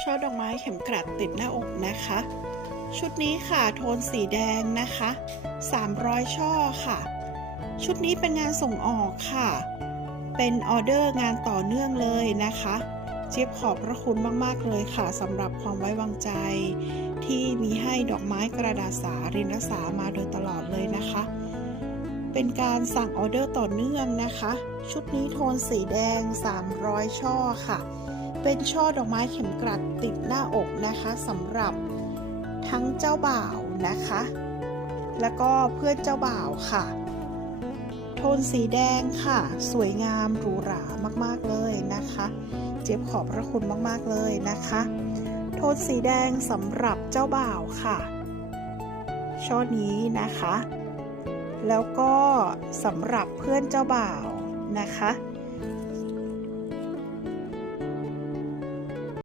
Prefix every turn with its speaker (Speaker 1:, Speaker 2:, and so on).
Speaker 1: ช่อดอกไม้เข็มกลัดติดหน้าอกนะคะ ชุดนี้ค่ะโทนสีแดงนะคะ 300 ช่อค่ะ ชุดนี้เป็นงานส่งออกค่ะ เป็นออเดอร์งานต่อเนื่องเลยนะคะ เจี๊ยบขอบพระคุณมาก ๆ เลยค่ะสำหรับความไว้วางใจ ที่มีให้ดอกไม้กระดาษสารินรสามาโดยตลอดเลยนะคะ เป็นการสั่งออเดอร์ต่อเนื่องนะคะ ชุดนี้โทนสีแดง 300 ช่อค่ะ เป็นช่อดอกไม้เข็มกลัดติดหน้าอกนะคะสำหรับทั้งเจ้าบ่าวนะคะ แล้วก็เพื่อนเจ้าบ่าวค่ะ โทนสีแดงค่ะ สวยงามหรูหรามากๆเลยนะคะ เจี๊ยบขอบพระคุณมากๆเลยนะคะ โทนสีแดงสำหรับเจ้าบ่าวค่ะ ช่อนี้นะคะ แล้วก็สำหรับเพื่อนเจ้าบ่าวนะคะ